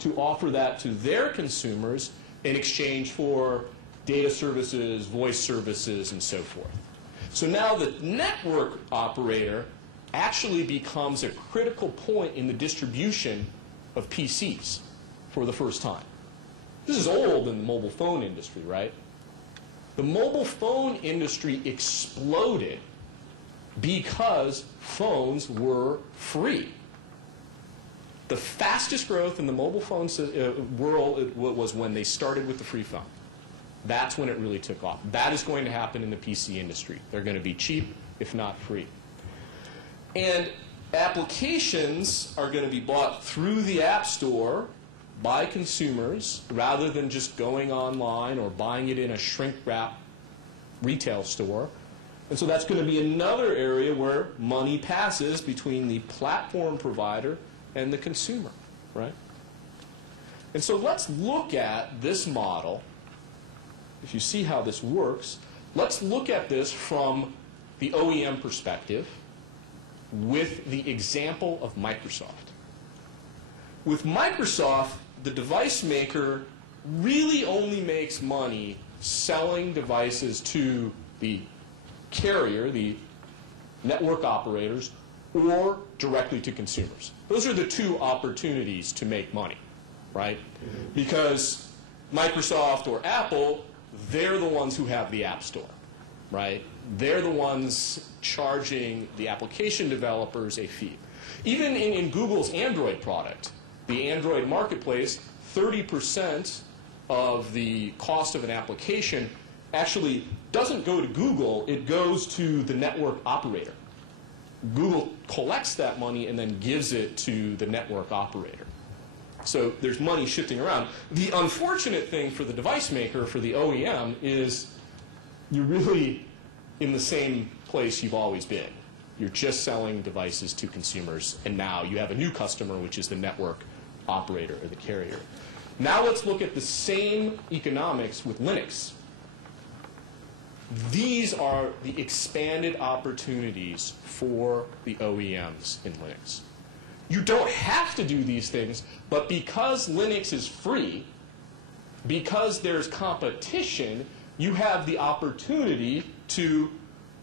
to offer that to their consumers in exchange for data services, voice services, and so forth. So now the network operator actually becomes a critical point in the distribution of PCs for the first time. This is old in the mobile phone industry, right? The mobile phone industry exploded because phones were free. The fastest growth in the mobile phone world was when they started with the free phone. That's when it really took off. That is going to happen in the PC industry. They're going to be cheap, if not free. And applications are going to be bought through the App Store by consumers rather than just going online or buying it in a shrink-wrap retail store. And so that's going to be another area where money passes between the platform provider and the consumer, right? And so let's look at this model. If you see how this works, let's look at this from the OEM perspective with the example of Microsoft. With Microsoft, the device maker really only makes money selling devices to the carrier, the network operators, or directly to consumers. Those are the two opportunities to make money, right? Because Microsoft or Apple, they're the ones who have the App Store, right? They're the ones charging the application developers a fee. Even in Google's Android product, the Android marketplace, 30% of the cost of an application actually doesn't go to Google, it goes to the network operator. Google collects that money and then gives it to the network operator. So there's money shifting around. The unfortunate thing for the device maker, for the OEM, is you're really in the same place you've always been. You're just selling devices to consumers, and now you have a new customer, which is the network operator or the carrier. Now let's look at the same economics with Linux. These are the expanded opportunities for the OEMs in Linux. You don't have to do these things, but because Linux is free, because there's competition, you have the opportunity to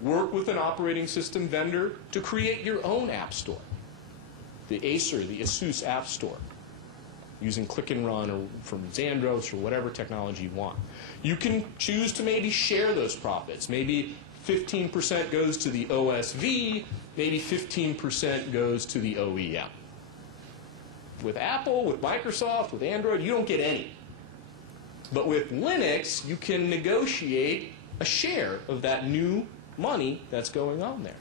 work with an operating system vendor to create your own app store. The Acer, the Asus App Store, using click and run or from Xandros or whatever technology you want. You can choose to maybe share those profits. Maybe 15% goes to the OSV, maybe 15% goes to the OEM. With Apple, with Microsoft, with Android, you don't get any. But with Linux, you can negotiate a share of that new money that's going on there.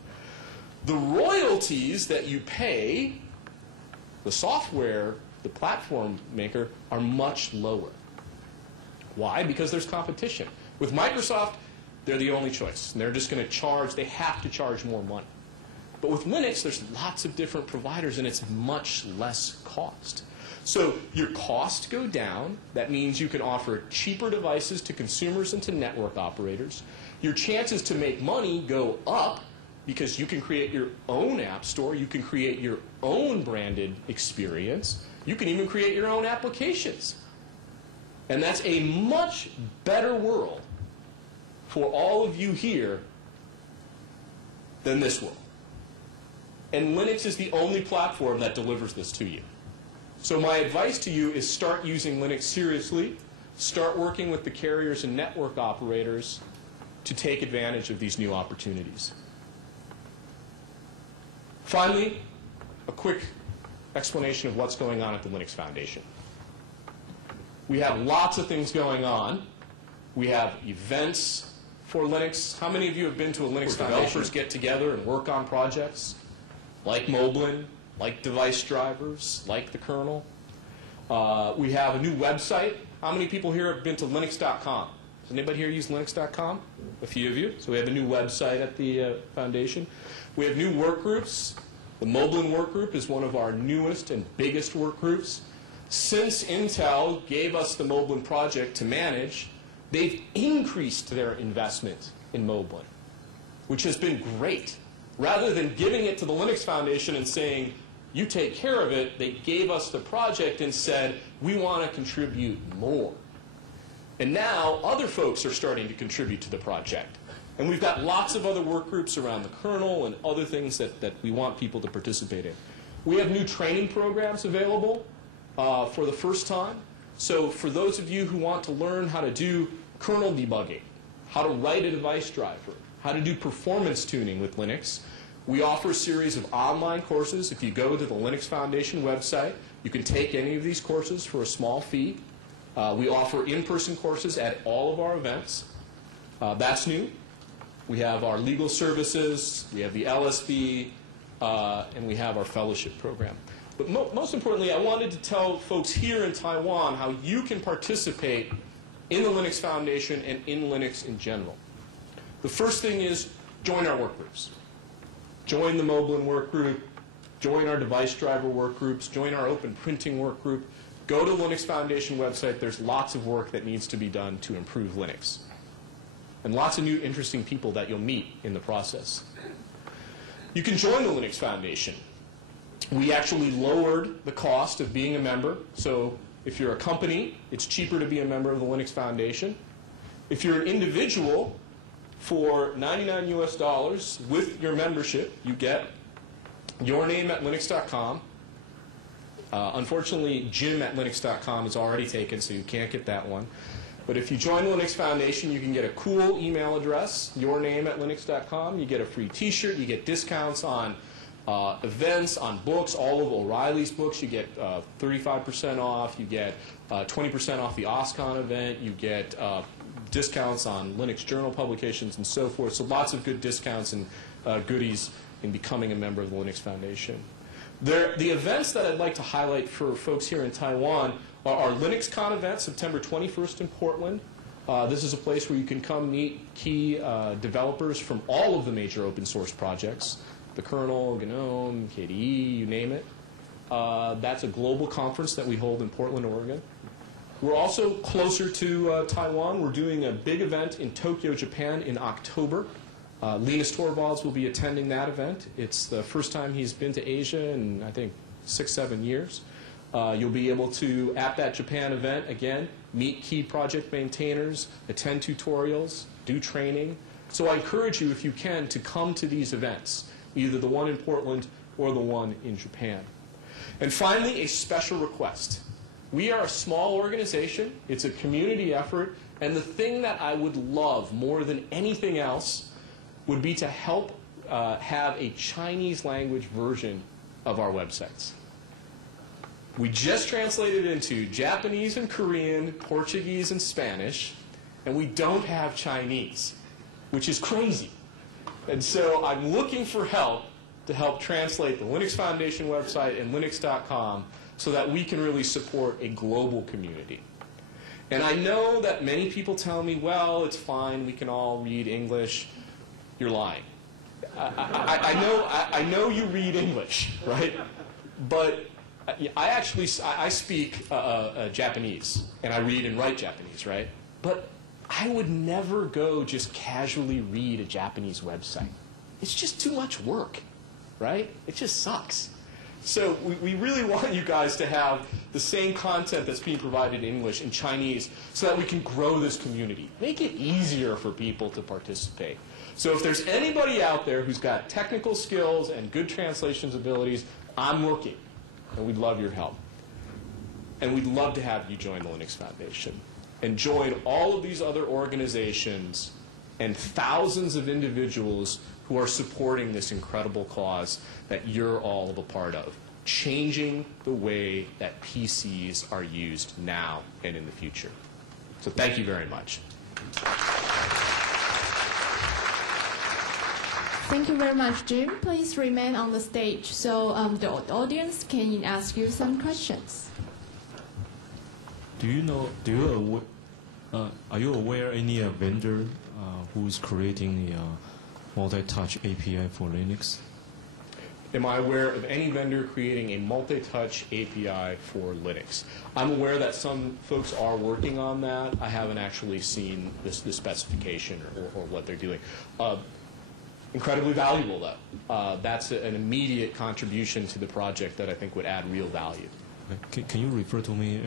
The royalties that you pay, the software, the platform maker, are much lower. Why? Because there's competition. With Microsoft, they're the only choice. And they're just going to charge, they have to charge more money. But with Linux, there's lots of different providers, and it's much less cost. So your costs go down. That means you can offer cheaper devices to consumers and to network operators. Your chances to make money go up because you can create your own app store. You can create your own branded experience. You can even create your own applications. And that's a much better world for all of you here than this world. And Linux is the only platform that delivers this to you. So my advice to you is start using Linux seriously. Start working with the carriers and network operators to take advantage of these new opportunities. Finally, a quick explanation of what's going on at the Linux Foundation. We have lots of things going on. We have events for Linux. How many of you have been to a Linux developers get together and work on projects like Moblin, like device drivers, like the kernel? We have a new website. How many people here have been to Linux.com? Does anybody here use Linux.com? A few of you. So we have a new website at the foundation. We have new work groups. The Moblin work group is one of our newest and biggest work groups. Since Intel gave us the Moblin project to manage, they've increased their investment in Moblin, which has been great. Rather than giving it to the Linux Foundation and saying, you take care of it. They gave us the project and said, we want to contribute more. And now other folks are starting to contribute to the project. And we've got lots of other work groups around the kernel and other things that we want people to participate in. We have new training programs available for the first time. So for those of you who want to learn how to do kernel debugging, how to write a device driver, how to do performance tuning with Linux, we offer a series of online courses. If you go to the Linux Foundation website, you can take any of these courses for a small fee. We offer in-person courses at all of our events. That's new. We have our legal services, we have the LSB, and we have our fellowship program. But most importantly, I wanted to tell folks here in Taiwan how you can participate in the Linux Foundation and in Linux in general. The first thing is join our work groups. Join the Moblin work group, join our device driver work groups, join our open printing work group. Go to the Linux Foundation website. There's lots of work that needs to be done to improve Linux. And lots of new interesting people that you'll meet in the process. You can join the Linux Foundation. We actually lowered the cost of being a member. So if you're a company, it's cheaper to be a member of the Linux Foundation. If you're an individual, for $99 US with your membership, you get your name at linux.com. Unfortunately, jim@linux.com is already taken, so you can't get that one. But if you join the Linux Foundation, you can get a cool email address, your name at linux.com. You get a free T-shirt. You get discounts on events, on books, all of O'Reilly's books. You get 35% off. You get 20% off the OSCON event. You get discounts on Linux journal publications and so forth. So lots of good discounts and goodies in becoming a member of the Linux Foundation. The events that I'd like to highlight for folks here in Taiwan are our LinuxCon event, September 21st in Portland. This is a place where you can come meet key developers from all of the major open source projects, the kernel, GNOME, KDE, you name it. That's a global conference that we hold in Portland, Oregon. We're also closer to Taiwan. We're doing a big event in Tokyo, Japan in October. Linus Torvalds will be attending that event. It's the first time he's been to Asia in, I think, 6-7 years. You'll be able to, at that Japan event, again, meet key project maintainers, attend tutorials, do training. So I encourage you, if you can, to come to these events, either the one in Portland or the one in Japan. And finally, a special request. We are a small organization. It's a community effort. And the thing that I would love more than anything else would be to help have a Chinese language version of our websites. We just translated into Japanese and Korean, Portuguese and Spanish, and we don't have Chinese, which is crazy. And so I'm looking for help to help translate the Linux Foundation website and linux.com so that we can really support a global community. And I know that many people tell me, well, it's fine, we can all read English. You're lying. I know you read English, right? But I speak Japanese, and I read and write Japanese, right? But I would never go just casually read a Japanese website. It's just too much work, right? It just sucks. So we really want you guys to have the same content that's being provided in English in Chinese so that we can grow this community. Make it easier for people to participate. So if there's anybody out there who's got technical skills and good translations abilities, I'm working, and we'd love your help. And we'd love to have you join the Linux Foundation and join all of these other organizations and thousands of individuals who are supporting this incredible cause that you're all a part of, changing the way that PCs are used now and in the future. So thank you very much. Thank you very much, Jim. Please remain on the stage so the audience can ask you some questions. Are you aware any vendor who's creating a multi-touch API for Linux? Am I aware of any vendor creating a multi-touch API for Linux? I'm aware that some folks are working on that. I haven't actually seen the specification or what they're doing. incredibly valuable, though. That's an immediate contribution to the project that I think would add real value. Okay. Can you refer to me